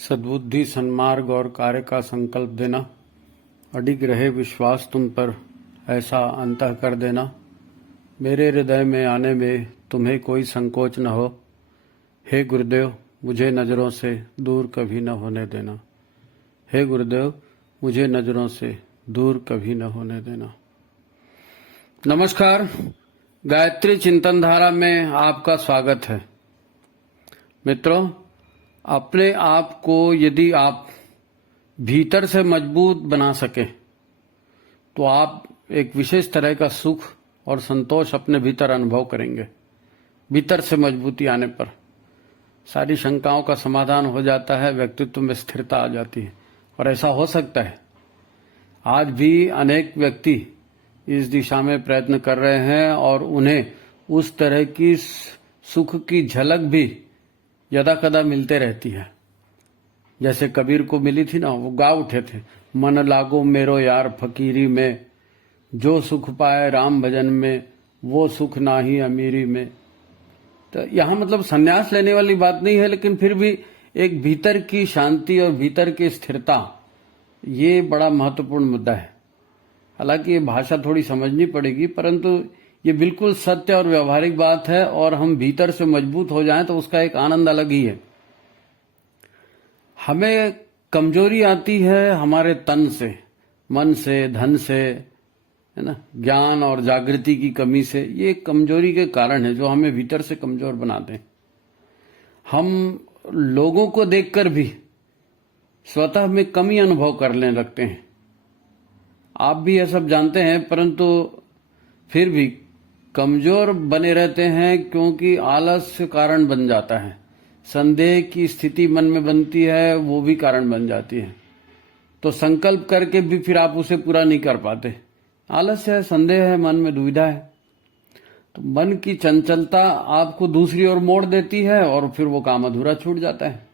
सद्बुद्धि, सन्मार्ग और कार्य का संकल्प देना, अडिग रहे विश्वास तुम पर, ऐसा अंतः कर देना। मेरे हृदय में आने में तुम्हें कोई संकोच न हो। हे गुरुदेव, मुझे नज़रों से दूर कभी न होने देना। हे गुरुदेव, मुझे नज़रों से दूर कभी न होने देना। नमस्कार, गायत्री चिंतन धारा में आपका स्वागत है। मित्रों, अपने आप को यदि आप भीतर से मजबूत बना सके तो आप एक विशेष तरह का सुख और संतोष अपने भीतर अनुभव करेंगे। भीतर से मजबूती आने पर सारी शंकाओं का समाधान हो जाता है, व्यक्तित्व में स्थिरता आ जाती है। और ऐसा हो सकता है, आज भी अनेक व्यक्ति इस दिशा में प्रयत्न कर रहे हैं और उन्हें उस तरह की सुख की झलक भी यदा कदा मिलते रहती है। जैसे कबीर को मिली थी ना, वो गा उठे थे, मन लागो मेरो यार फकीरी में, जो सुख पाए राम भजन में, वो सुख नाही अमीरी में। तो यहाँ मतलब संन्यास लेने वाली बात नहीं है, लेकिन फिर भी एक भीतर की शांति और भीतर की स्थिरता, ये बड़ा महत्वपूर्ण मुद्दा है। हालांकि ये भाषा थोड़ी समझनी पड़ेगी, परंतु ये बिल्कुल सत्य और व्यवहारिक बात है। और हम भीतर से मजबूत हो जाएं तो उसका एक आनंद अलग ही है। हमें कमजोरी आती है हमारे तन से, मन से, धन से, है ना, ज्ञान और जागृति की कमी से। ये कमजोरी के कारण है जो हमें भीतर से कमजोर बनाते हैं। हम लोगों को देखकर भी स्वतः में कमी अनुभव करने लगते हैं। आप भी यह सब जानते हैं, परंतु फिर भी कमजोर बने रहते हैं, क्योंकि आलस्य कारण बन जाता है। संदेह की स्थिति मन में बनती है, वो भी कारण बन जाती है। तो संकल्प करके भी फिर आप उसे पूरा नहीं कर पाते। आलस्य है, संदेह है, मन में दुविधा है। तो मन की चंचलता आपको दूसरी ओर मोड़ देती है और फिर वो काम अधूरा छूट जाता है।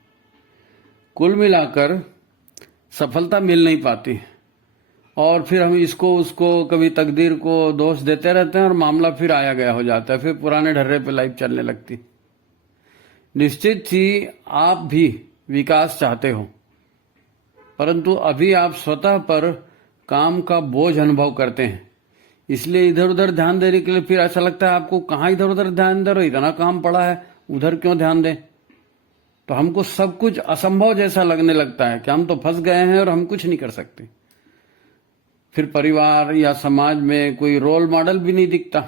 कुल मिलाकर सफलता मिल नहीं पाती और फिर हम इसको उसको, कभी तकदीर को दोष देते रहते हैं और मामला फिर आया गया हो जाता है। फिर पुराने ढर्रे पे लाइफ चलने लगती। निश्चित ही आप भी विकास चाहते हो, परंतु अभी आप स्वतः पर काम का बोझ अनुभव करते हैं। इसलिए इधर उधर ध्यान देने के लिए फिर ऐसा लगता है आपको, कहाँ इधर उधर ध्यान दे रहे हो, इतना काम पड़ा है, उधर क्यों ध्यान दें। तो हमको सब कुछ असंभव जैसा लगने लगता है कि हम तो फंस गए हैं और हम कुछ नहीं कर सकते। फिर परिवार या समाज में कोई रोल मॉडल भी नहीं दिखता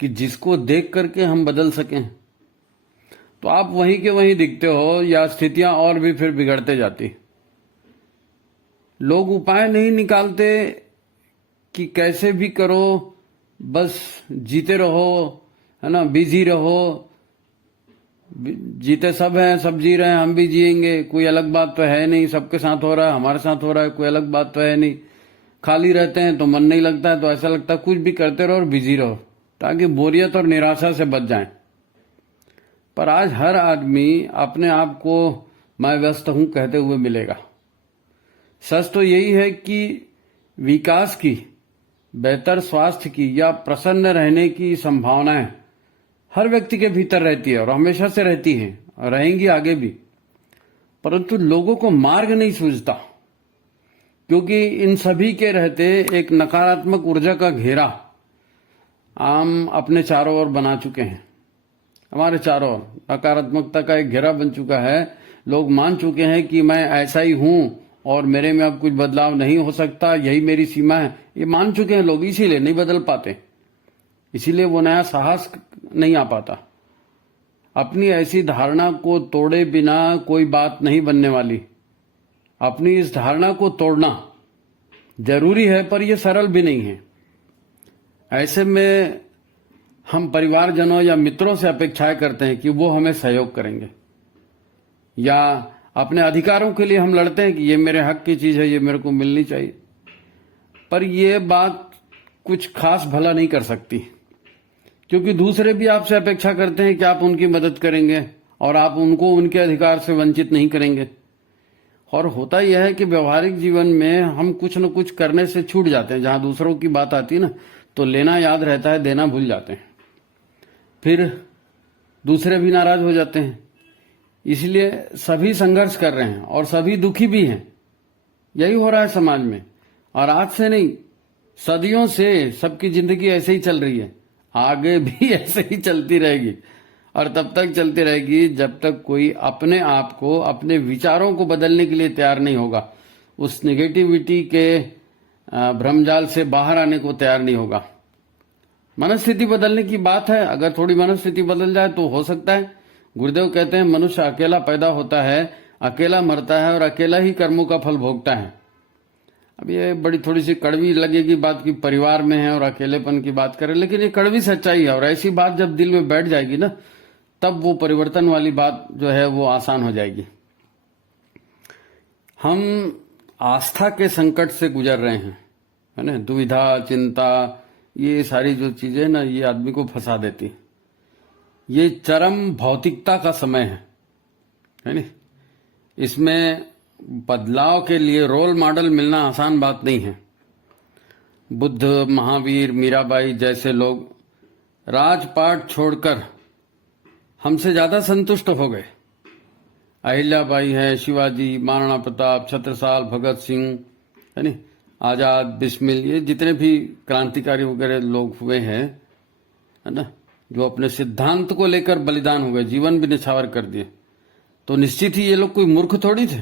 कि जिसको देख करके हम बदल सकें। तो आप वहीं के वहीं दिखते हो या स्थितियां और भी फिर बिगड़ते जाती। लोग उपाय नहीं निकालते कि कैसे भी करो, बस जीते रहो, है ना, बिजी रहो। जीते सब हैं, सब जी रहे हैं, हम भी जिएंगे, कोई अलग बात तो है नहीं। सबके साथ हो रहा है, हमारे साथ हो रहा है, कोई अलग बात तो है नहीं। खाली रहते हैं तो मन नहीं लगता है, तो ऐसा लगता है कुछ भी करते रहो और बिजी रहो, ताकि बोरियत और निराशा से बच जाएं। पर आज हर आदमी अपने आप को मैं व्यस्त हूं कहते हुए मिलेगा। सच तो यही है कि विकास की, बेहतर स्वास्थ्य की या प्रसन्न रहने की संभावनाएं हर व्यक्ति के भीतर रहती है और हमेशा से रहती हैं और रहेंगी आगे भी। परंतु लोगों को मार्ग नहीं सूझता, क्योंकि इन सभी के रहते एक नकारात्मक ऊर्जा का घेरा हम अपने चारों ओर बना चुके हैं। हमारे चारों ओर नकारात्मकता का एक घेरा बन चुका है। लोग मान चुके हैं कि मैं ऐसा ही हूं और मेरे में अब कुछ बदलाव नहीं हो सकता, यही मेरी सीमा है। ये मान चुके हैं लोग, इसीलिए नहीं बदल पाते, इसीलिए वो नया साहस नहीं आ पाता। अपनी ऐसी धारणा को तोड़े बिना कोई बात नहीं बनने वाली। अपनी इस धारणा को तोड़ना जरूरी है, पर यह सरल भी नहीं है। ऐसे में हम परिवारजनों या मित्रों से अपेक्षाएं करते हैं कि वो हमें सहयोग करेंगे, या अपने अधिकारों के लिए हम लड़ते हैं कि ये मेरे हक की चीज है, ये मेरे को मिलनी चाहिए। पर यह बात कुछ खास भला नहीं कर सकती, क्योंकि दूसरे भी आपसे अपेक्षा करते हैं कि आप उनकी मदद करेंगे और आप उनको उनके अधिकार से वंचित नहीं करेंगे। और होता यह है कि व्यवहारिक जीवन में हम कुछ न कुछ करने से छूट जाते हैं। जहां दूसरों की बात आती है ना, तो लेना याद रहता है, देना भूल जाते हैं। फिर दूसरे भी नाराज हो जाते हैं इसलिए सभी संघर्ष कर रहे हैं और सभी दुखी भी हैं। यही हो रहा है समाज में। और आज से नहीं, सदियों से सबकी जिंदगी ऐसे ही चल रही है, आगे भी ऐसे ही चलती रहेगी। और तब तक चलती रहेगी जब तक कोई अपने आप को, अपने विचारों को बदलने के लिए तैयार नहीं होगा, उस निगेटिविटी के भ्रमजाल से बाहर आने को तैयार नहीं होगा। मनस्थिति बदलने की बात है, अगर थोड़ी मनस्थिति बदल जाए तो हो सकता है। गुरुदेव कहते हैं मनुष्य अकेला पैदा होता है, अकेला मरता है और अकेला ही कर्मों का फल भोगता है। अब ये बड़ी थोड़ी सी कड़वी लगेगी बात कि परिवार में है और अकेलेपन की बात करें, लेकिन ये कड़वी सच्चाई है। और ऐसी बात जब दिल में बैठ जाएगी ना, तब वो परिवर्तन वाली बात जो है वो आसान हो जाएगी। हम आस्था के संकट से गुजर रहे हैं, है ना। दुविधा, चिंता, ये सारी जो चीजें ना, ये आदमी को फंसा देती है। ये चरम भौतिकता का समय है ना। इसमें बदलाव के लिए रोल मॉडल मिलना आसान बात नहीं है। बुद्ध, महावीर, मीराबाई जैसे लोग राजपाट छोड़कर हमसे ज्यादा संतुष्ट हो गए। अहिल्याबाई है, शिवाजी, महाराणा प्रताप, छत्रसाल, भगत सिंह, है नी, आजाद, बिस्मिल, ये जितने भी क्रांतिकारी वगैरह लोग हुए हैं, है ना, जो अपने सिद्धांत को लेकर बलिदान हो गए, जीवन भी निछावर कर दिए, तो निश्चित ही ये लोग कोई मूर्ख थोड़ी थे,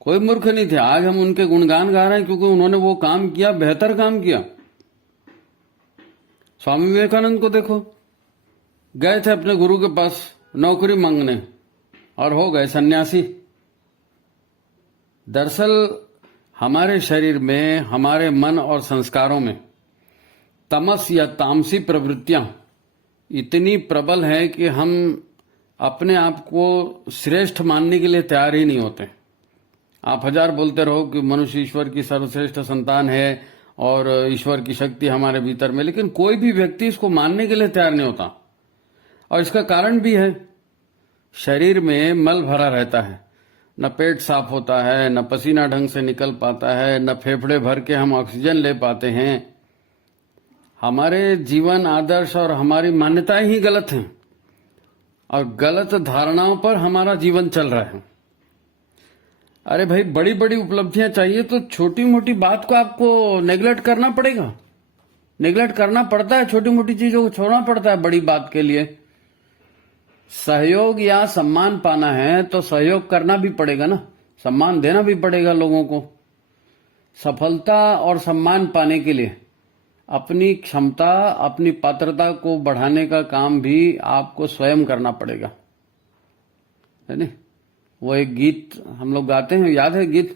कोई मूर्ख नहीं थे। आज हम उनके गुणगान गा रहे हैं क्योंकि उन्होंने वो काम किया, बेहतर काम किया। स्वामी विवेकानंद को देखो, गए थे अपने गुरु के पास नौकरी मांगने और हो गए सन्यासी। दरअसल हमारे शरीर में, हमारे मन और संस्कारों में तमस या तामसी प्रवृत्तियां इतनी प्रबल है कि हम अपने आप को श्रेष्ठ मानने के लिए तैयार ही नहीं होते। आप हजार बोलते रहो कि मनुष्य ईश्वर की सर्वश्रेष्ठ संतान है और ईश्वर की शक्ति हमारे भीतर में, लेकिन कोई भी व्यक्ति इसको मानने के लिए तैयार नहीं होता। और इसका कारण भी है, शरीर में मल भरा रहता है, न पेट साफ होता है, न पसीना ढंग से निकल पाता है, न फेफड़े भर के हम ऑक्सीजन ले पाते हैं। हमारे जीवन आदर्श और हमारी मान्यताएं ही गलत हैं और गलत धारणाओं पर हमारा जीवन चल रहा है। अरे भाई, बड़ी बड़ी उपलब्धियां चाहिए तो छोटी मोटी बात को आपको नेग्लेक्ट करना पड़ेगा, नेग्लेक्ट करना पड़ता है, छोटी मोटी चीजों को छोड़ना पड़ता है बड़ी बात के लिए। सहयोग या सम्मान पाना है तो सहयोग करना भी पड़ेगा ना, सम्मान देना भी पड़ेगा लोगों को। सफलता और सम्मान पाने के लिए अपनी क्षमता, अपनी पात्रता को बढ़ाने का काम भी आपको स्वयं करना पड़ेगा, है ना। वो एक गीत हम लोग गाते हैं, याद है गीत?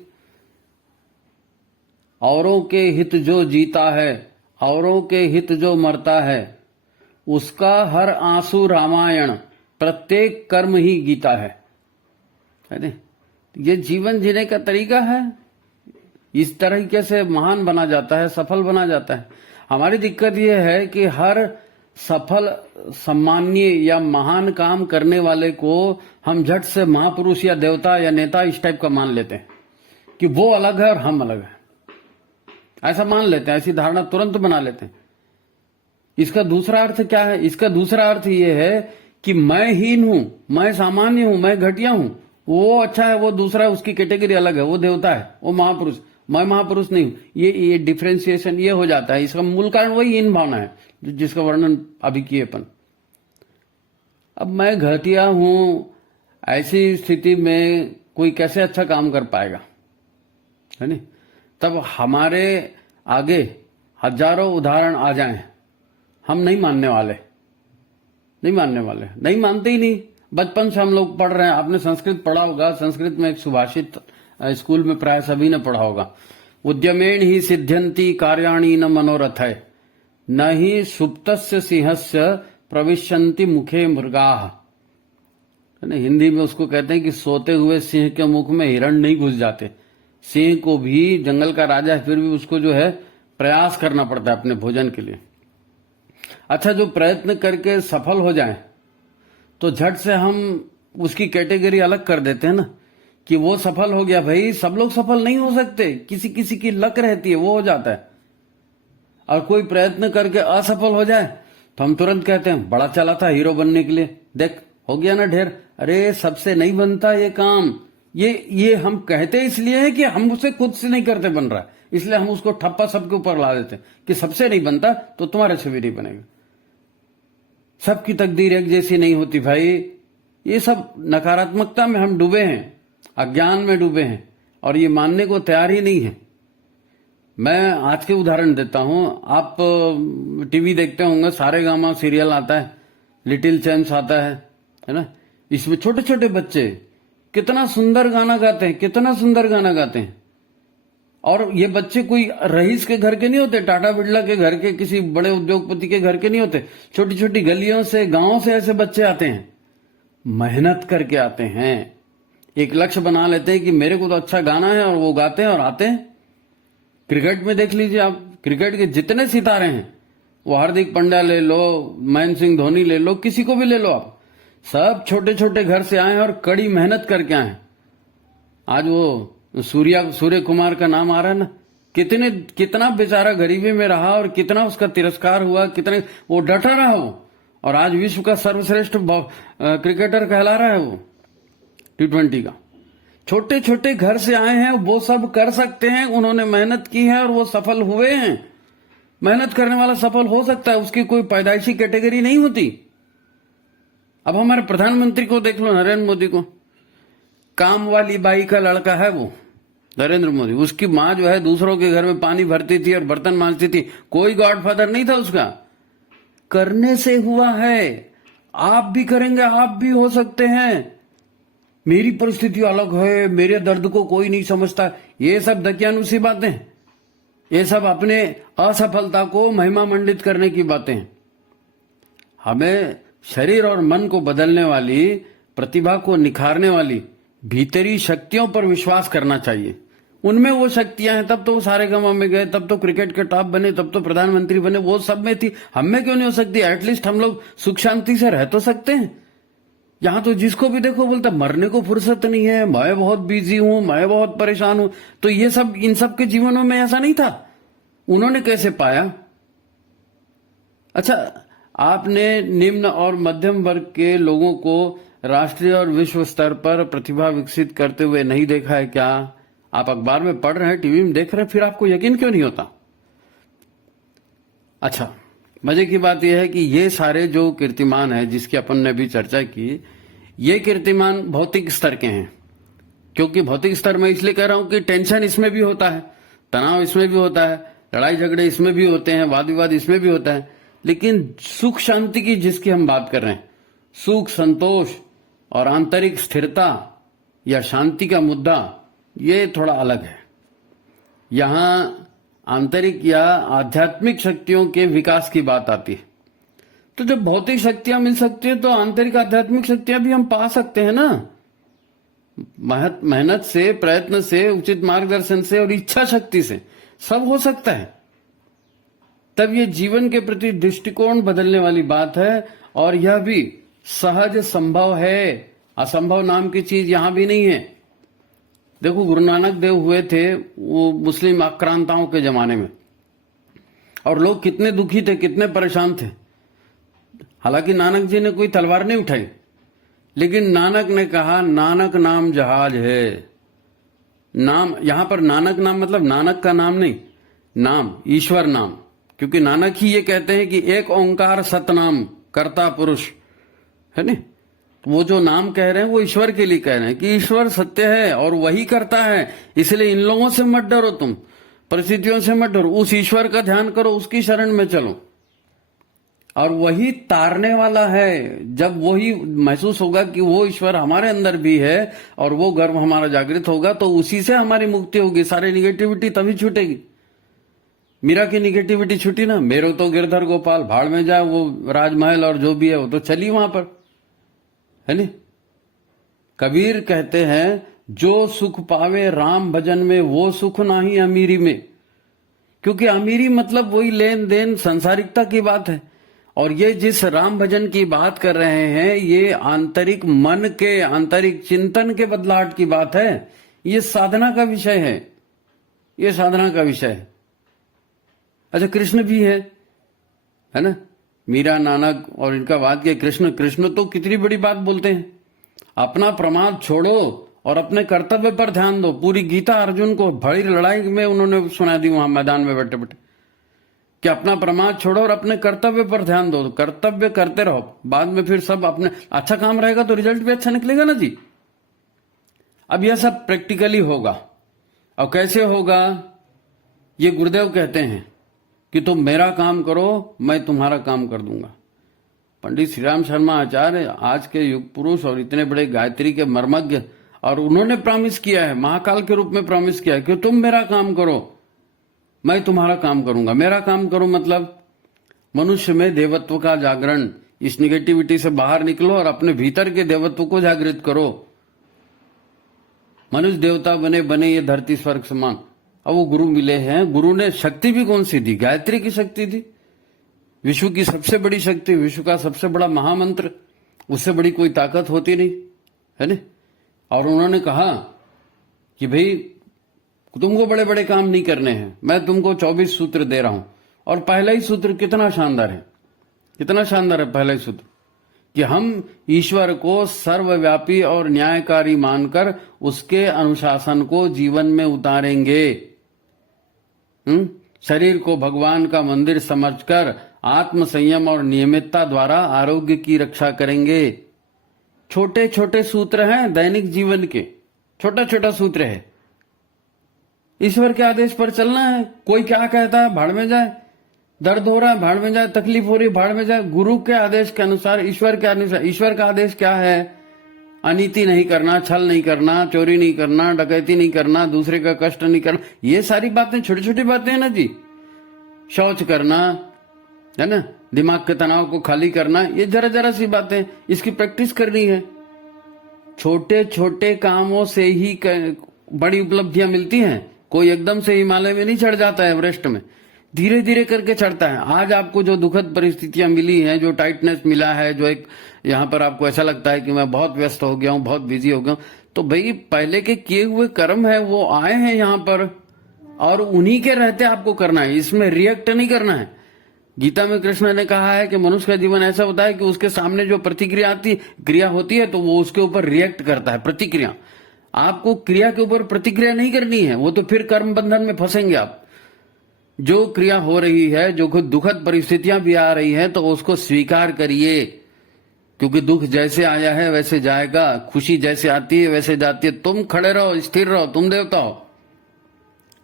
औरों के हित जो जीता है, औरों के हित जो मरता है, उसका हर आंसू रामायण, प्रत्येक कर्म ही गीता है ना। ये जीवन जीने का तरीका है, इस तरीके से महान बना जाता है, सफल बना जाता है। हमारी दिक्कत यह है कि हर सफल, सम्मानीय या महान काम करने वाले को हम झट से महापुरुष या देवता या नेता इस टाइप का मान लेते हैं कि वो अलग है और हम अलग है, ऐसा मान लेते हैं, ऐसी धारणा तुरंत बना लेते हैं। इसका दूसरा अर्थ क्या है? इसका दूसरा अर्थ ये है कि मैं हीन हूं, मैं सामान्य हूं, मैं घटिया हूं, वो अच्छा है, वो दूसरा, उसकी कैटेगरी अलग है, वो देवता है, वो महापुरुष, मैं महापुरुष नहीं हूं। ये डिफ्रेंसिएशन ये हो जाता है। इसका मूल कारण वही हीन भावना है जिसका वर्णन अभी किए अपन। अब मैं घटिया हूं, ऐसी स्थिति में कोई कैसे अच्छा काम कर पाएगा, है नहीं? तब हमारे आगे हजारों उदाहरण आ जाएं, हम नहीं मानने वाले, नहीं मानने वाले, नहीं मानते ही नहीं। बचपन से हम लोग पढ़ रहे हैं, आपने संस्कृत पढ़ा होगा, संस्कृत में एक सुभाषित स्कूल में प्राय सभी ने पढ़ा होगा, उद्यमेन ही सिद्ध्यंति कार्याणि न मनोरथै, न ही सुप्तस्य सिंहस्य प्रविशन्ति मुखे मृगाः। हिंदी में उसको कहते हैं कि सोते हुए सिंह के मुख में हिरण नहीं घुस जाते। सिंह को भी, जंगल का राजा है, फिर भी उसको जो है प्रयास करना पड़ता है अपने भोजन के लिए। अच्छा, जो प्रयत्न करके सफल हो जाए तो झट से हम उसकी कैटेगरी अलग कर देते हैं ना कि वो सफल हो गया। भाई, सब लोग सफल नहीं हो सकते, किसी किसी की लक रहती है, वो हो जाता है। और कोई प्रयत्न करके असफल हो जाए तो हम तुरंत कहते हैं बड़ा चला था हीरो बनने के लिए, देख हो गया ना ढेर। अरे सबसे नहीं बनता ये काम। ये हम कहते इसलिए है कि हम उसे खुद से नहीं करते बन रहा है, इसलिए हम उसको ठप्पा सबके ऊपर ला देते हैं कि सबसे नहीं बनता तो तुम्हारे से भी नहीं बनेगा। सबकी तकदीर एक जैसी नहीं होती भाई। ये सब नकारात्मकता में हम डूबे हैं, अज्ञान में डूबे हैं और ये मानने को तैयार ही नहीं है। मैं आज के उदाहरण देता हूं। आप टीवी देखते होंगे, सारेगामा सीरियल आता है, लिटिल चैम्प्स आता है ना। इसमें छोटे छोटे बच्चे कितना सुंदर गाना गाते हैं, कितना सुंदर गाना गाते हैं। और ये बच्चे कोई रईस के घर के नहीं होते, टाटा बिरला के घर के, किसी बड़े उद्योगपति के घर के नहीं होते। छोटी छोटी गलियों से, गांवों से ऐसे बच्चे आते हैं, मेहनत करके आते हैं, एक लक्ष्य बना लेते हैं कि मेरे को तो अच्छा गाना है, और वो गाते हैं और आते हैं। क्रिकेट में देख लीजिए आप, क्रिकेट के जितने सितारे हैं, वो हार्दिक पांड्या ले लो, महेंद्र सिंह धोनी ले लो, किसी को भी ले लो आप, सब छोटे छोटे घर से आए हैं और कड़ी मेहनत करके आए हैं। आज वो सूर्य कुमार का नाम आ रहा है ना, कितना बेचारा गरीबी में रहा और कितना उसका तिरस्कार हुआ, कितने वो डटा रहा हो, और आज विश्व का सर्वश्रेष्ठ क्रिकेटर कहला रहा है वो T20 का। छोटे छोटे घर से आए हैं, वो सब कर सकते हैं, उन्होंने मेहनत की है और वो सफल हुए हैं। मेहनत करने वाला सफल हो सकता है, उसकी कोई पैदाइशी कैटेगरी नहीं होती। अब हमारे प्रधानमंत्री को देख लो, नरेंद्र मोदी को, काम वाली बाई का लड़का है वो नरेंद्र मोदी। उसकी माँ जो है दूसरों के घर में पानी भरती थी और बर्तन मांजती थी, कोई गॉडफादर नहीं था उसका, करने से हुआ है। आप भी करेंगे, आप भी हो सकते हैं। मेरी परिस्थिति अलग है, मेरे दर्द को कोई नहीं समझता, ये सब दकियानुसी बातें, ये सब अपने असफलता को महिमा मंडित करने की बातें। हमें शरीर और मन को बदलने वाली, प्रतिभा को निखारने वाली भीतरी शक्तियों पर विश्वास करना चाहिए। उनमें वो शक्तियां हैं, तब तो वो सारेगामा में गए, तब तो क्रिकेट के टॉप बने, तब तो प्रधानमंत्री बने, वो सब में थी। हम में क्यों नहीं हो सकती? एटलीस्ट हम लोग सुख शांति से रह तो सकते हैं। यहां तो जिसको भी देखो बोलता मरने को फुर्सत नहीं है, मैं बहुत बिजी हूं, मैं बहुत परेशान हूं। तो ये सब, इन सब के जीवनों में ऐसा नहीं था। उन्होंने कैसे पाया? अच्छा, आपने निम्न और मध्यम वर्ग के लोगों को राष्ट्रीय और विश्व स्तर पर प्रतिभा विकसित करते हुए नहीं देखा है क्या? आप अखबार में पढ़ रहे हैं, टीवी में देख रहे हैं, फिर आपको यकीन क्यों नहीं होता? अच्छा, मजे की बात यह है कि ये सारे जो कीर्तिमान है जिसकी अपन ने अभी चर्चा की, ये कीर्तिमान भौतिक स्तर के हैं। क्योंकि भौतिक स्तर में इसलिए कह रहा हूं कि टेंशन इसमें भी होता है, तनाव इसमें भी होता है, लड़ाई झगड़े इसमें भी होते हैं, वाद विवाद इसमें भी होता है। लेकिन सुख शांति की जिसकी हम बात कर रहे हैं, सुख, संतोष और आंतरिक स्थिरता या शांति का मुद्दा, ये थोड़ा अलग है। यहां आंतरिक या आध्यात्मिक शक्तियों के विकास की बात आती है। तो जब भौतिक शक्तियां मिल सकती है तो आंतरिक आध्यात्मिक शक्तियां भी हम पा सकते हैं ना। मेहनत से, प्रयत्न से, उचित मार्गदर्शन से और इच्छा शक्ति से सब हो सकता है। तब ये जीवन के प्रति दृष्टिकोण बदलने वाली बात है, और यह भी सहज संभव है। असंभव नाम की चीज यहां भी नहीं है। देखो, गुरु नानक देव हुए थे वो मुस्लिम आक्रांताओं के जमाने में, और लोग कितने दुखी थे, कितने परेशान थे। हालांकि नानक जी ने कोई तलवार नहीं उठाई, लेकिन नानक ने कहा, नानक नाम जहाज है। नाम, यहां पर नानक नाम मतलब नानक का नाम नहीं, नाम ईश्वर नाम। क्योंकि नानक ही ये कहते हैं कि एक ओंकार सतनाम कर्ता पुरुष है ना। वो जो नाम कह रहे हैं वो ईश्वर के लिए कह रहे हैं कि ईश्वर सत्य है और वही करता है। इसलिए इन लोगों से मत डरो, तुम परिस्थितियों से मत डरो, उस ईश्वर का ध्यान करो, उसकी शरण में चलो, और वही तारने वाला है। जब वही महसूस होगा कि वो ईश्वर हमारे अंदर भी है और वो गर्व हमारा जागृत होगा, तो उसी से हमारी मुक्ति होगी। सारी निगेटिविटी तभी छूटेगी। मीरा की निगेटिविटी छूटी ना, मेरो तो गिरधर गोपाल भाड़ में जाए, वो राजमहल और जो भी है वो तो चली वहां पर, है नहीं। कबीर कहते हैं, जो सुख पावे राम भजन में, वो सुख नाही अमीरी में। क्योंकि अमीरी मतलब वही लेन देन, सांसारिकता की बात है। और ये जिस राम भजन की बात कर रहे हैं, ये आंतरिक मन के, आंतरिक चिंतन के बदलाहट की बात है। ये साधना का विषय है, ये साधना का विषय है। अच्छा, कृष्ण भी है ना, मीरा, नानक और इनका बात किया। कृष्ण तो कितनी बड़ी बात बोलते हैं, अपना प्रमाद छोड़ो और अपने कर्तव्य पर ध्यान दो। पूरी गीता अर्जुन को बड़ी लड़ाई में उन्होंने सुना दी वहां मैदान में बैठे बैठे कि अपना प्रमाद छोड़ो और अपने कर्तव्य पर ध्यान दो। कर्तव्य करते रहो, बाद में फिर सब अपने अच्छा काम रहेगा तो रिजल्ट भी अच्छा निकलेगा ना जी। अब यह सब प्रैक्टिकली होगा। और कैसे होगा, ये गुरुदेव कहते हैं कि तुम मेरा काम करो, मैं तुम्हारा काम कर दूंगा। पंडित श्री राम शर्मा आचार्य आज के युग पुरुष और इतने बड़े गायत्री के मर्मज्ञ, और उन्होंने प्रॉमिस किया है, महाकाल के रूप में प्रॉमिस किया है कि तुम मेरा काम करो, मैं तुम्हारा काम करूंगा। मेरा काम करो मतलब मनुष्य में देवत्व का जागरण, इस निगेटिविटी से बाहर निकलो और अपने भीतर के देवत्व को जागृत करो। मनुष्य देवता बने ये धरती स्वर्ग समान। अब वो गुरु मिले हैं, गुरु ने शक्ति भी कौन सी दी, गायत्री की शक्ति दी, विश्व की सबसे बड़ी शक्ति, विश्व का सबसे बड़ा महामंत्र, उससे बड़ी कोई ताकत होती नहीं है ना। और उन्होंने कहा कि भाई तुमको बड़े बड़े काम नहीं करने हैं, मैं तुमको 24 सूत्र दे रहा हूं। और पहला ही सूत्र कितना शानदार है, कितना शानदार है पहला ही सूत्र, कि हम ईश्वर को सर्वव्यापी और न्यायकारी मानकर उसके अनुशासन को जीवन में उतारेंगे। शरीर को भगवान का मंदिर समझकर आत्म संयम और नियमितता द्वारा आरोग्य की रक्षा करेंगे। छोटे छोटे सूत्र हैं दैनिक जीवन के, छोटा छोटा सूत्र है। ईश्वर के आदेश पर चलना है। कोई क्या कहता है भाड़ में जाए, दर्द हो रहा है भाड़ में जाए, तकलीफ हो रही है भाड़ में जाए, गुरु के आदेश के अनुसार, ईश्वर के अनुसार। ईश्वर का आदेश क्या है, अनीति नहीं करना, छल नहीं करना, चोरी नहीं करना, डकैती नहीं करना, दूसरे का कष्ट नहीं करना। ये सारी बातें छोटी छोटी बातें हैं ना जी। शौच करना है ना, दिमाग के तनाव को खाली करना, ये जरा जरा सी बातें, इसकी प्रैक्टिस करनी है। छोटे छोटे कामों से ही बड़ी उपलब्धियां मिलती हैं। कोई एकदम से हिमालय में नहीं चढ़ जाता है, एवरेस्ट में, धीरे धीरे करके चढ़ता है। आज आपको जो दुखद परिस्थितियां मिली हैं, जो टाइटनेस मिला है, जो एक यहां पर आपको ऐसा लगता है कि मैं बहुत व्यस्त हो गया हूं, बहुत बिजी हो गया हूं, तो भाई पहले के किए हुए कर्म है वो आए हैं यहां पर, और उन्हीं के रहते आपको करना है, इसमें रिएक्ट नहीं करना है। गीता में कृष्ण ने कहा है कि मनुष्य का जीवन ऐसा होता है कि उसके सामने जो प्रतिक्रिया आती, क्रिया होती है, तो वो उसके ऊपर रिएक्ट करता है, प्रतिक्रिया। आपको क्रिया के ऊपर प्रतिक्रिया नहीं करनी है, वो तो फिर कर्म बंधन में फंसेंगे आप। जो क्रिया हो रही है, जो खुद दुखद परिस्थितियां भी आ रही है, तो उसको स्वीकार करिए, क्योंकि दुख जैसे आया है वैसे जाएगा, खुशी जैसे आती है वैसे जाती है। तुम खड़े रहो, स्थिर रहो, तुम देवता हो,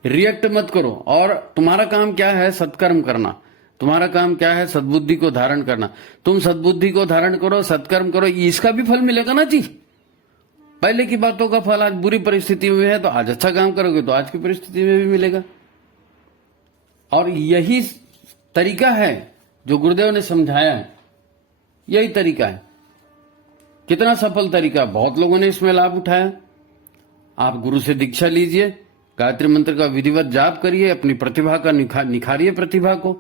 रिएक्ट मत करो। और तुम्हारा काम क्या है, सत्कर्म करना। तुम्हारा काम क्या है, सद्बुद्धि को धारण करना। तुम सद्बुद्धि को धारण करो, सत्कर्म करो, इसका भी फल मिलेगा ना जी। पहले की बातों का फल आज बुरी परिस्थिति में है, तो आज अच्छा काम करोगे तो आज की परिस्थिति में भी मिलेगा। और यही तरीका है जो गुरुदेव ने समझाया है, यही तरीका है। कितना सफल तरीका, बहुत लोगों ने इसमें लाभ उठाया। आप गुरु से दीक्षा लीजिए, गायत्री मंत्र का विधिवत जाप करिए, अपनी प्रतिभा का निखारिए, प्रतिभा को,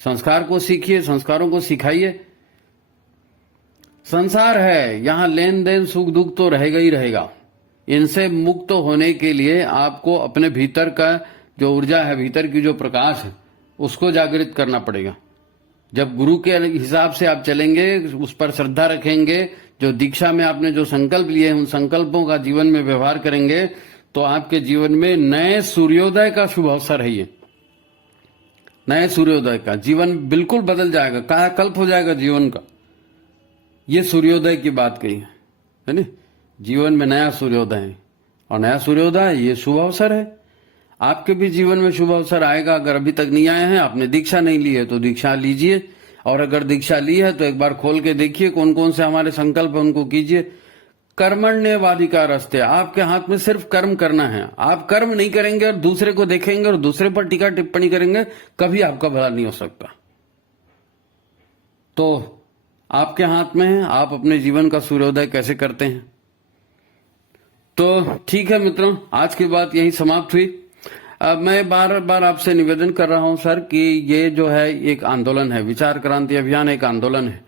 संस्कार को सीखिए, संस्कारों को सिखाइए। संसार है, यहां लेन देन सुख दुख तो रहेगा ही रहेगा। इनसे मुक्त होने के लिए आपको अपने भीतर का जो ऊर्जा है, भीतर की जो प्रकाश है, उसको जागृत करना पड़ेगा। जब गुरु के हिसाब से आप चलेंगे, उस पर श्रद्धा रखेंगे, जो दीक्षा में आपने जो संकल्प लिए हैं, उन संकल्पों का जीवन में व्यवहार करेंगे, तो आपके जीवन में नए सूर्योदय का शुभ अवसर है। ये नए सूर्योदय का, जीवन बिल्कुल बदल जाएगा, कायाकल्प हो जाएगा जीवन का। ये सूर्योदय की बात कही है ना, जीवन में नया सूर्योदय है। और नया सूर्योदय ये शुभ अवसर है। आपके भी जीवन में शुभ अवसर आएगा। अगर अभी तक नहीं आए हैं, आपने दीक्षा नहीं ली है, तो दीक्षा लीजिए। और अगर दीक्षा ली है तो एक बार खोल के देखिए कौन कौन से हमारे संकल्प है, उनको कीजिए। कर्मण्येवाधिकारस्ते, आपके हाथ में सिर्फ कर्म करना है। आप कर्म नहीं करेंगे और दूसरे को देखेंगे और दूसरे पर टीका टिप्पणी करेंगे, कभी आपका भला नहीं हो सकता। तो आपके हाथ में है, आप अपने जीवन का सूर्योदय कैसे करते हैं। तो ठीक है मित्रों, आज की बात यही समाप्त हुई। अब मैं बार बार आपसे निवेदन कर रहा हूं सर कि ये जो है एक आंदोलन है, विचार क्रांति अभियान एक आंदोलन है।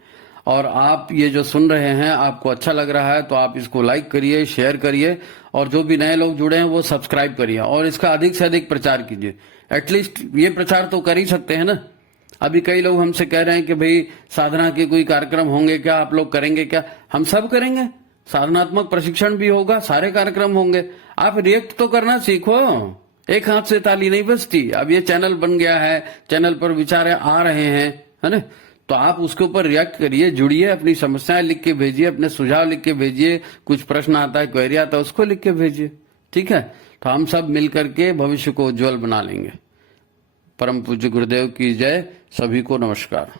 और आप ये जो सुन रहे हैं, आपको अच्छा लग रहा है तो आप इसको लाइक करिए, शेयर करिए, और जो भी नए लोग जुड़े हैं वो सब्सक्राइब करिए, और इसका अधिक से अधिक प्रचार कीजिए। एटलीस्ट ये प्रचार तो कर ही सकते हैं ना। अभी कई लोग हमसे कह रहे हैं कि भाई साधना के कोई कार्यक्रम होंगे क्या, आप लोग करेंगे क्या? हम सब करेंगे, साधनात्मक प्रशिक्षण भी होगा, सारे कार्यक्रम होंगे। आप रिएक्ट तो करना सीखो, एक हाथ से ताली नहीं बजती। अब ये चैनल बन गया है, चैनल पर विचार आ रहे हैं, है ना, तो आप उसके ऊपर रिएक्ट करिए, जुड़िए, अपनी समस्याएं लिख के भेजिए, अपने सुझाव लिख के भेजिए, कुछ प्रश्न आता है, क्वेरी आता है, उसको लिख के भेजिए, ठीक है। तो हम सब मिलकर के भविष्य को उज्जवल बना लेंगे। परम पूज्य गुरुदेव की जय। सभी को नमस्कार।